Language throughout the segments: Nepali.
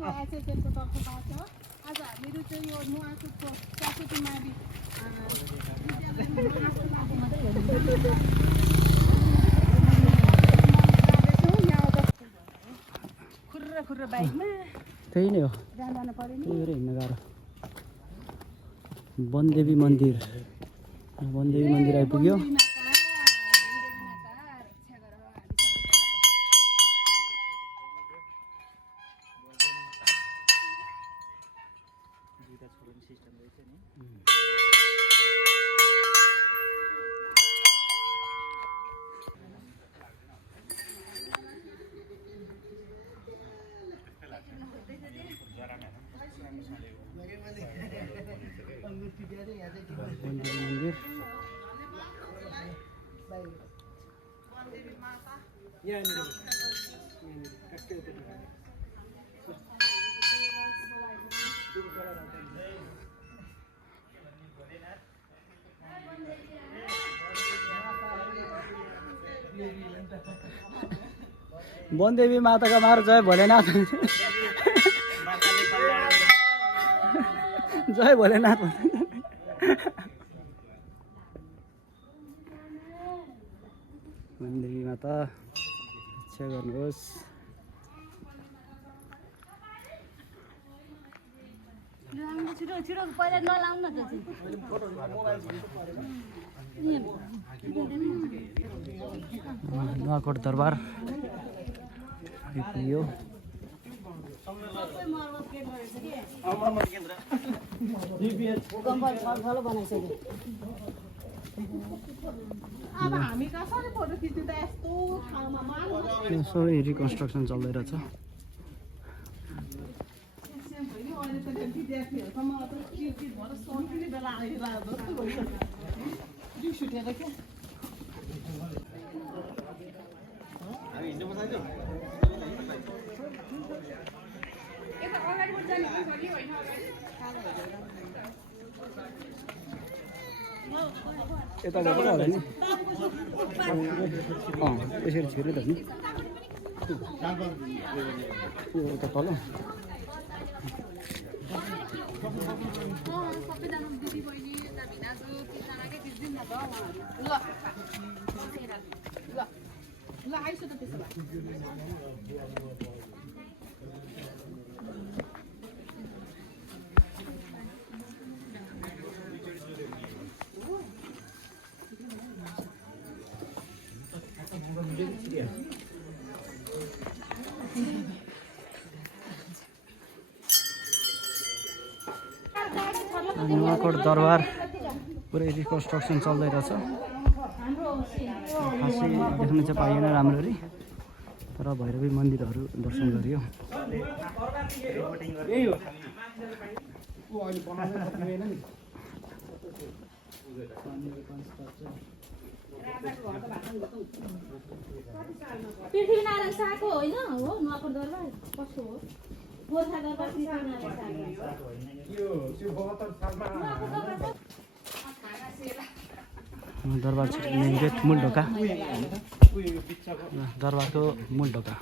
एसोसिएसनको तर्फबाट आज हामीहरू चाहिँ यो नुवाकोटको सरस्वती मावि खुर्रा खुर्रा बाइकमा त्यही नै हो जानु पर्यो नि त्यही भएर हिँड्न गाह्रो वनदेवी मन्दिर आइपुग्यो मन्दिर वनदेवी माताका मार जय भोलेनाथ जय भोलेनाथ वनदेवी माता रक्षा गर्नुहोस् छिटो पहिला नलाउन त नुवाकोट दरबार आइपुग्यो अब हामी कसरी फोटो खिच्नु त यस्तो ठाउँमा सबै रिकन्स्ट्रक्सन चल्दै रहेछ विद्यार्थीहरूसम्म भएर सकिने बेला आइरहेको जस्तो भइसक्यो जिउ सुटेर क्या यता गएको होला नि यसरी छिर्यो त नि यता तल सबैजना दिदी बहिनी यता भिनाजु तिनजनाकै दिदी न त ल आइसो त त्यसो भए नुवाकोट दरबार पुरै रिकन्स्ट्रक्सन चल्दै रहेछ खासै देख्न चाहिँ पाइएन राम्ररी तर भैरवी मन्दिरहरू दर्शन गरियो पृथ्वीनारायण शाहको होइन हो नुवाकोट दरबार कसको हो गोर्खा दरबार पृथ्वीनारायण दरबार मेन गेट मूल ढोका दरबारको मूल ढोका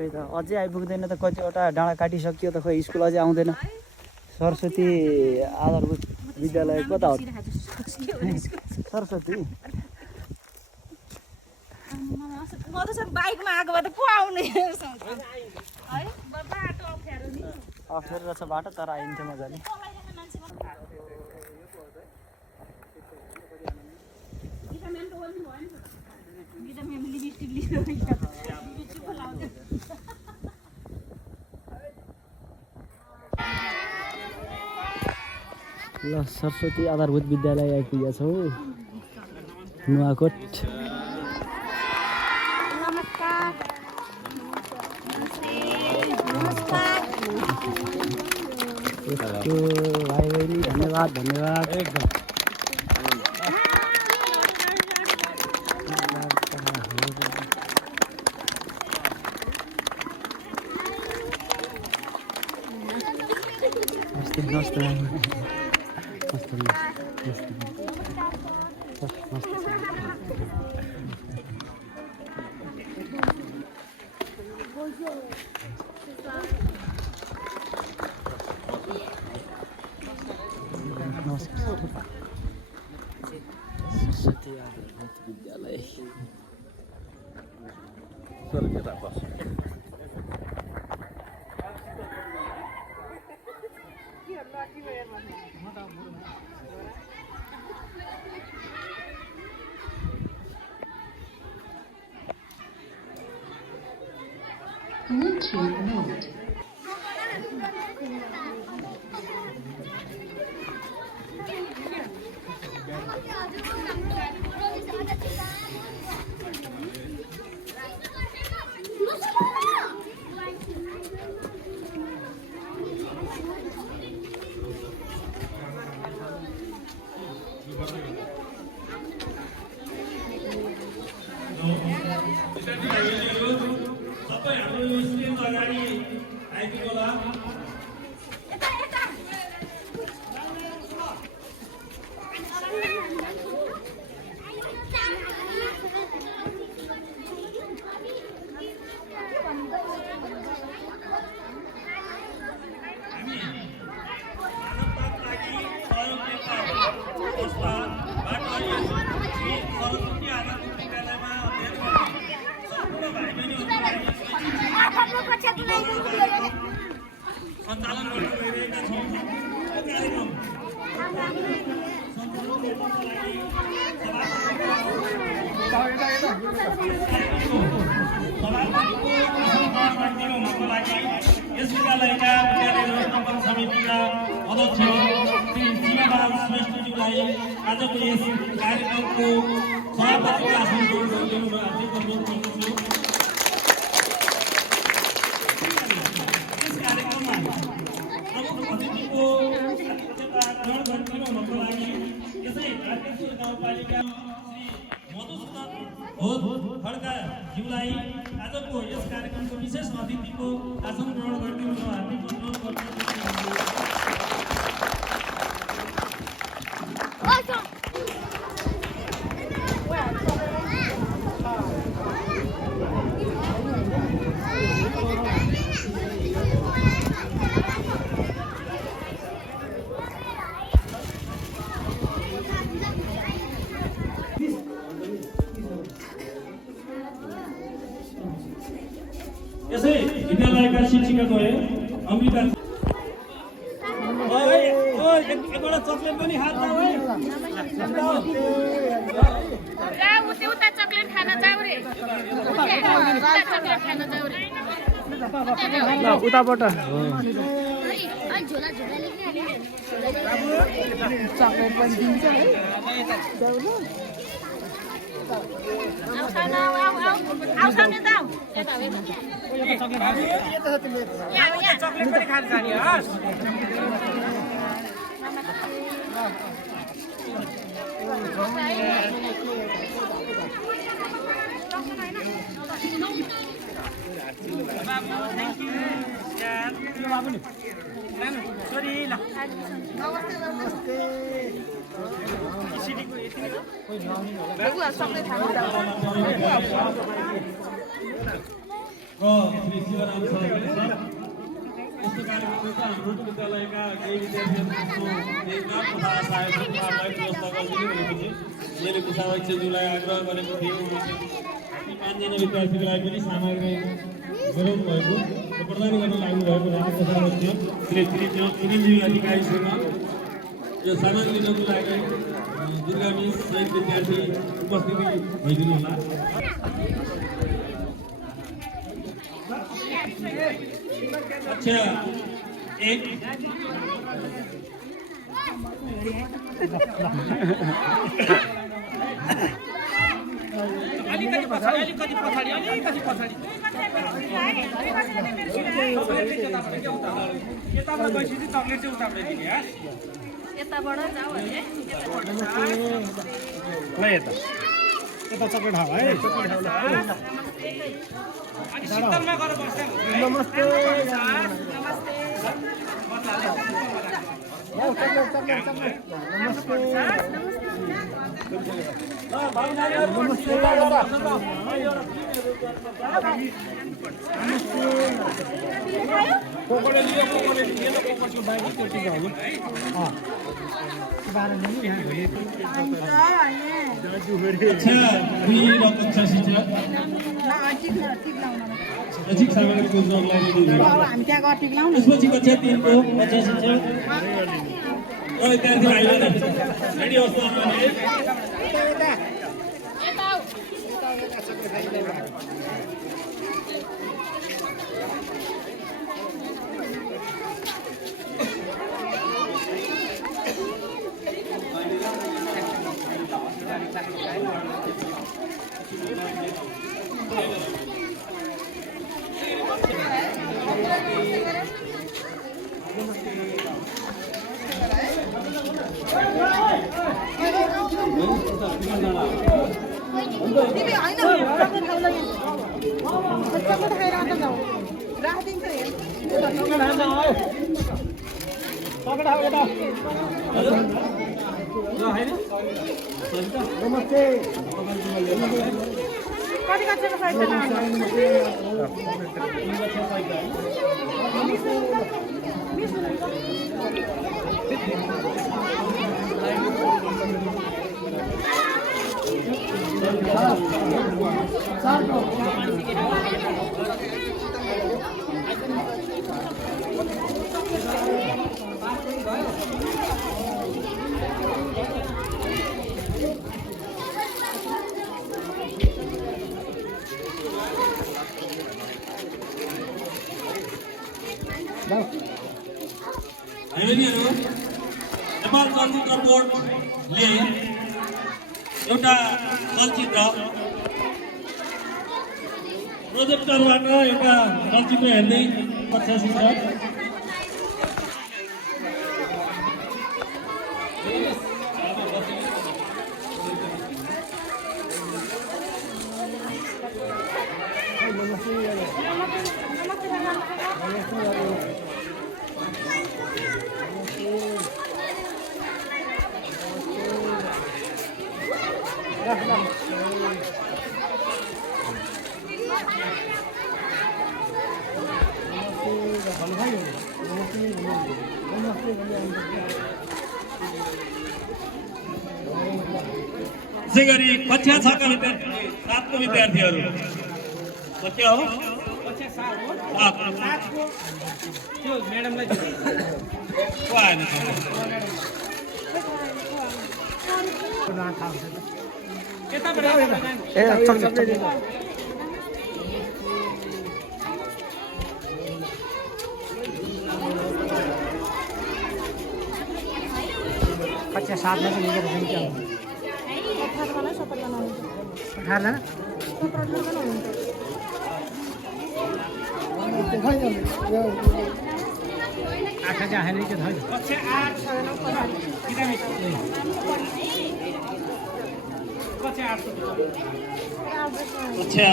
खै त अझै आइपुग्दैन त कतिवटा डाँडा काटिसकियो त खोइ स्कुल अझै आउँदैन सरस्वती आधारभूत विद्यालय कता हो सरस्वती म त बाइकमा आएको भए त को आउने अप्ठ्यारो रहेछ बाटो तर आइन्थ्यो मजाले ल सरस्वती आधारभूत विद्यालय आइपुगेका छौँ नुवाकोट भाइ बहिनी धन्यवाद एकदम नमस्ते सरस्वती आदर्श विद्यालय Bluetooth mode. सबै हाम्रो स्क्रिनको अगाडि आइदिनु होला। सञ्चालन गर्न गइरहेका छौँ कार्यक्रम यस विद्यालयका विद्यालय व्यवस्थापन समितिका अध्यक्ष श्री शिवबहादुर श्रेष्ठज्यूलाई आजको यस कार्यक्रमको सभापतिको आसन ग्रहण गरिदिनु र हार्दिक अनुरोध गर्दछु। यस कार्यक्रममा प्रमुख अतिथिको ग्रहण गरिदिनु हुनको लागि यसै काठमाडौँ गाउँपालिका श्री मधुसूदन खड्काज्यूलाई आजको यस कार्यक्रमको विशेष अतिथिको आसन ग्रहण गरिदिनु र हार्दिक अनुरोध गर्दछु। यसै विद्यालयका शिक्षिकाद्वय अमृता एकवटा चकलेट पनि हातमा उता चकलेट खान जाऊ रे चकलेट खान जाऊ रे उताबाट चकलेट पनि दिन्छ है चकलेट पनि खान जाने हस्। श्री शिवराम सर यस्तो कार्यक्रममा हाम्रो विद्यालयका केही विद्यार्थीहरूको नाम तथा सहायतालाई व्यवस्था गरिदिनु भनेपछि मैले कुशाध्यक्षज्यूलाई आग्रह गरेको थिएँ। हामी 5 जना विद्यार्थीलाई पनि सामग्री गराउनु भएको र प्रदान गर्न लाग्नु भएको राष्ट्र कोषाध्यक्ष श्री सुनिलजी अधिकारीसँग यो सामग्री लिनको लागि दुर्गा मिस सहित विद्यार्थी उपस्थिति भइदिनु होला। अच्छा एक अलिकति पछाडि यताबाट गएपछि चकलेट चाहिँ उताबाट दिने है यताबाट जाऊ है ल यता चकलेट खाऊ है अनि शीतलमा गएर बस्छ। नमस्ते नमस्ते अच्छा वीर कक्षा शिक्षक ठिक सामग्रीको जोडलाई त्यसपछि कक्षा 3 को कक्षा शिक्षक विद्यार्थी भाइहरू रेडी होस् त नेपाल चलचित्र बोर्डले एउटा चलचित्र प्रोजेक्टरबाट एउटा चलचित्र हेर्दै कक्षा शिक्षक त्यसै गरी कक्षा 6 का विद्यार्थी 7 को विद्यार्थीहरू कक्षा हो कक्षा 7 को त्यो म्याडमलाई को आएन कक्षा 7 में से लेकर क्या खाना आठ जा है नहीं के धान कक्षा 8 कक्षा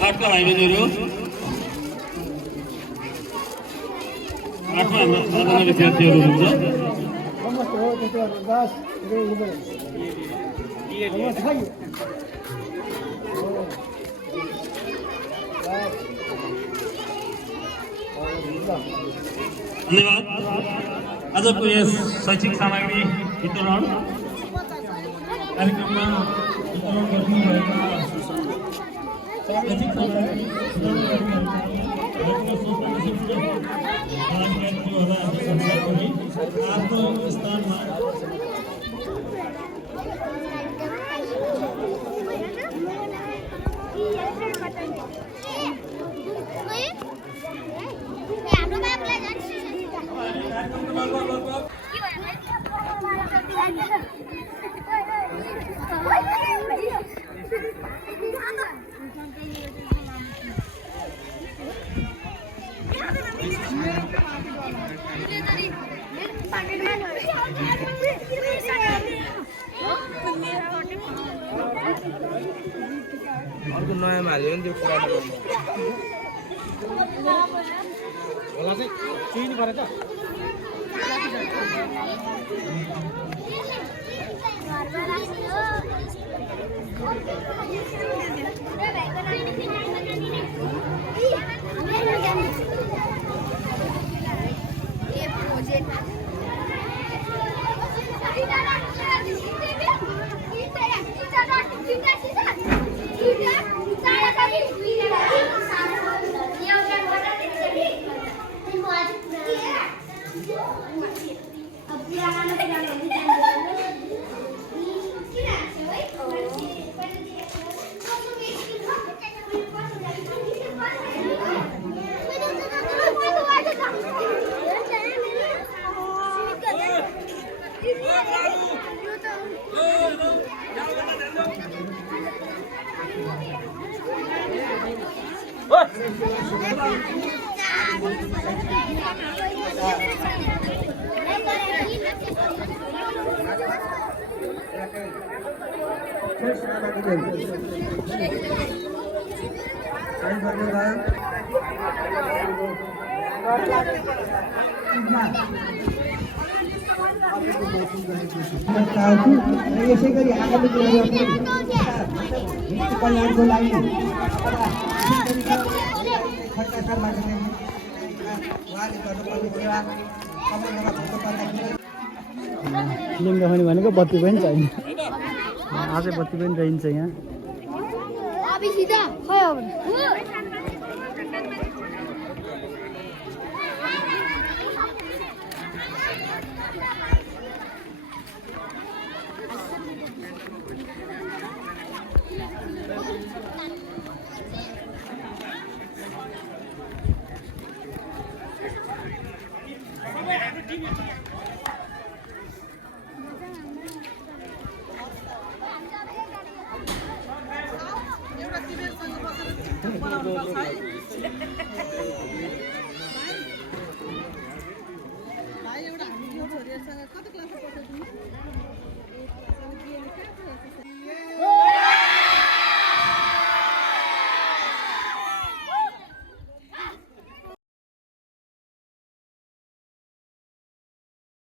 8 का भाइ बहिनीहरू 8 मा हाम्रो 7 जना विद्यार्थीहरू हुनुहुन्छ धन्यवाद आजको यस शैक्षिक सामग्री वितरण कार्यक्रममा वितरण गर्नुभएका शैक्षिक सामग्री आफ्नो स्थानमा अर्को नयाँमा हाल्यो नि त्यो पुरानो होला चाहिँ चिनी परेछ यसै गरी आगामी दिनमा कल्याणको लागि उहाँले गर्नुपर्ने सेवा सबैजना भन्नुपर्दाखेरि लिङ्ग पनि भनेको बत्ती पनि चाहिन्छ आजै बत्ती पनि चाहिन्छ यहाँ एउटा